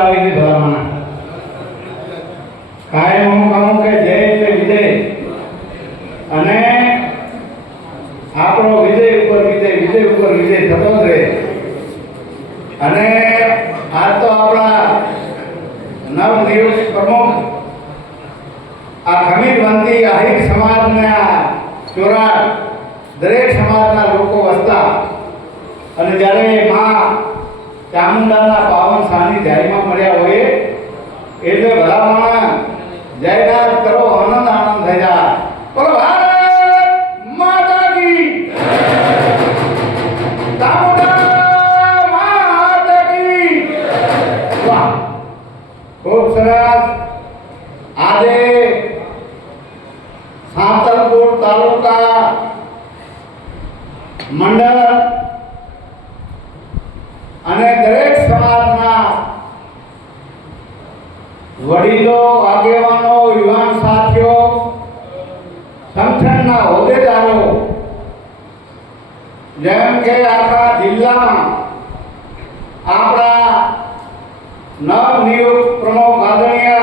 આવી ગઈ ભલામણ. કાયમ હું આજ તો આપણા નવનિયુક્ત પ્રમુખ, આ ચોરાટ દરેક સમાજના લોકો વસતા. અને જ્યારે ચામુંડાના પાવન સાનિધ્યમાં મળ્યા હોય એટલે ભલામણ જયનાથ કરો, આનંદ આનંદ થઈ જાય. બોલો, ભારત માતા કી ચામુંડા માતા તાલુકા મંડળ અને દરેક સમાજના વડીલો, આગેવાનો, યુવાન સાથીઓ, સંગઠનના હોદ્દેદારો, જેમ કે આખા જિલ્લામાં આપણા નવનિયુક્ત પ્રમુખ આદરણીય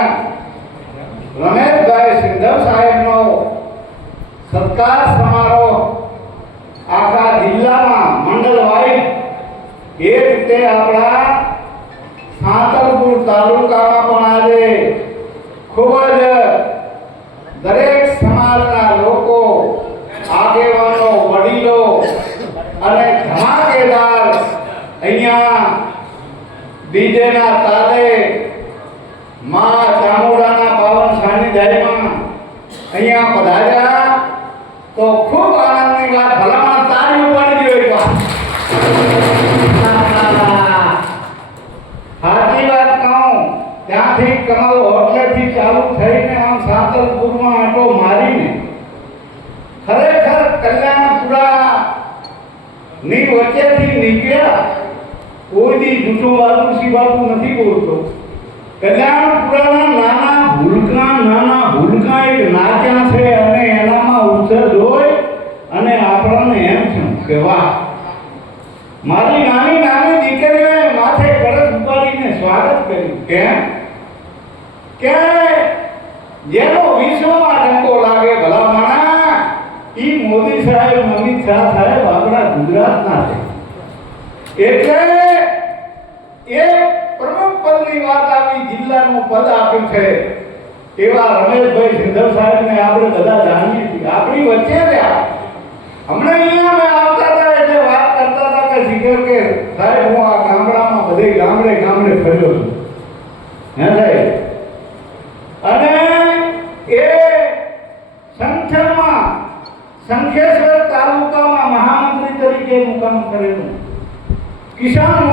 રમેશભાઈ સિંધવ સાહેબનો સત્કાર સમારોહ આખા જિલ્લામાં મંડળ વાઇઝ એ રીતે આપણા સાંતલપુર તાલુકામાં પણ આજે ખૂબ જ દરેક સમાજના લોકો, આગેવાનો, વડીલો અને ધમાકેદાર અહીંયા ડીજેના તાલે મા ચામુંડાના પાવન સાનિધ્યમાં અહીંયા પધાર્યા ત્યાંથી તમારો હોટલેથી ચાલુ થઈને આમ સાતલપુરમાં આંટો મારીને ખરેખર કલ્યાણપુરા ની વચ્ચેથી નીકળ્યા કોઈ દી જૂઠું વાતું સિવાતું નથી બોલતો. કલ્યાણપુરાના નાના ભૂલકા નાના ભૂલકા એક નાચ્યા છે અને એનામાં ઉત્સર જોઈ અને આપણને એમ છે, કે વાહ. મારી નાની નાની દીકરીઓએ માથે કળશ ઉપાડીને સ્વાગત કર્યું. કેમ? કે જેનો વિશ્વમાં ડંકો લાગે ભલા ઈ મોદી સાહેબ અમિત શાહ સાહેબ આપણા ગુજરાતના છે. એટલે એ પ્રમુખ પદની વાત આવી જિલ્લાનું પદ આપ્યું છે. એવા રમેશભાઈ સિંધવ સાહેબને આપણે બધા જાણીએ છીએ. આપણી વચ્ચે રહ્યા હમણાં અહીંયા મેં આવતા હતા એટલે વાત કરતા હતા કે શીખર કે, સાહેબ, હું આ ગામડામાં બધે ગામડે ગામડે ફર્યો છું. હે સાહેબ અને એ સંખ્યામાં સંખેશ્વર તાલુકામાં મહામંત્રી તરીકે મુકામ કરેલું. કિસાન